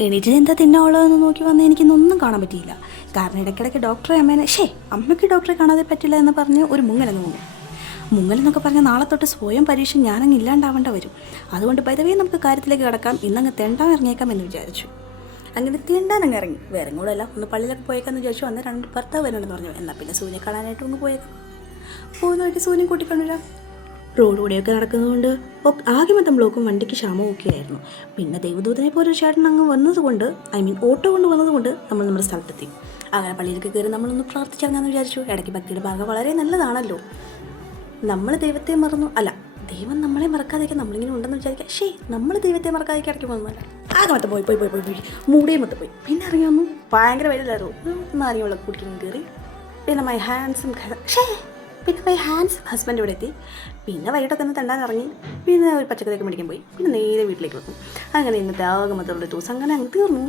എണീറ്റ് എന്താ തിന്നാനുള്ളതെന്ന് നോക്കി വന്ന് എനിക്കിന്നൊന്നും കാണാൻ പറ്റിയില്ല. കാരണം ഇടയ്ക്കിടയ്ക്ക് ഡോക്ടറെ അമ്മയ്ക്ക് ഡോക്ടറെ കാണാതെ പറ്റില്ല എന്ന് പറഞ്ഞ് ഒരു മുങ്ങലെന്ന് മുങ്ങും. മുങ്ങലെന്നൊക്കെ പറഞ്ഞാൽ നാളെ തൊട്ട് സ്വയം പരീക്ഷ ഞാനങ്ങ് ഇല്ലാണ്ടാവേണ്ട വരും. അതുകൊണ്ട് പദവേ നമുക്ക് കാര്യത്തിലേക്ക് കിടക്കാം, ഇന്നങ്ങ് തെണ്ടാൻ ഇറങ്ങിയേക്കാം എന്ന് വിചാരിച്ചു. അങ്ങനെ തീണ്ടാനങ്ങ് ഇറങ്ങി. വേറെ കൂടെയല്ല, ഒന്ന് പള്ളിയിലൊക്കെ പോയേക്കാന്ന് വിചാരിച്ചു. അന്ന് 2 ഭർത്താവ് വരുന്നുണ്ടെന്ന് പറഞ്ഞു. എന്നാൽ പിന്നെ സൂര്യ കാണാനായിട്ട് ഒന്ന് പോയേക്കാം. പോകുന്നതായിട്ട് സൂര്യൻ കൂട്ടിക്കൊണ്ടുവരാം. റോഡ് കൂടെയൊക്കെ നടക്കുന്നതുകൊണ്ട് ആകെ മൊത്തം ബ്ലോക്കും വണ്ടിക്ക് ക്ഷാമവും ഒക്കെ ആയിരുന്നു. പിന്നെ ദൈവദൂതനെ പോലെ ഒരു ചേട്ടൻ അങ്ങ് വന്നതുകൊണ്ട്, ഓട്ടോ കൊണ്ട് വന്നതുകൊണ്ട് നമ്മൾ നമ്മുടെ സ്ഥലത്തെത്തി. അങ്ങനെ പള്ളിയിലേക്ക് കയറി നമ്മളൊന്ന് പ്രാർത്ഥിച്ചിറങ്ങാമെന്ന് വിചാരിച്ചു. ഇടയ്ക്ക് ഭക്തിയുടെ ഭാഗം വളരെ നല്ലതാണല്ലോ. നമ്മൾ ദൈവത്തെ മറന്നു അല്ല, ദൈവം നമ്മളെ മറക്കാതെയൊക്കെ നമ്മളിങ്ങനെ ഉണ്ടെന്ന് വിചാരിക്കുക. നമ്മൾ ദൈവത്തെ മറക്കാതെയൊക്കെ ഇടയ്ക്ക് പോകുന്നതല്ല. ആകെ മൊത്തം പോയി മൂടേ മൊത്തം പോയി. പിന്നെ ഇറങ്ങി വന്നു. ഭയങ്കര വലുതായിരുന്നു. നാരിയുള്ള കുടിക്കുന്നു കയറി. പിന്നെ മൈ ഹാൻഡ്സം ഹസ്ബൻഡ് ഇവിടെ എത്തി. പിന്നെ വൈകിട്ടൊക്കെ ഒന്ന് തെണ്ടാൻ ഇറങ്ങി. പിന്നെ ഒരു പച്ചക്കറിയൊക്കെ മേടിക്കാൻ പോയി. പിന്നെ നേരെ വീട്ടിലേക്ക് വന്നു. അങ്ങനെ ഇന്നത്തെ ആകെ മൊത്തം ദിവസം അങ്ങനെ അങ്ങ് തീർന്നു.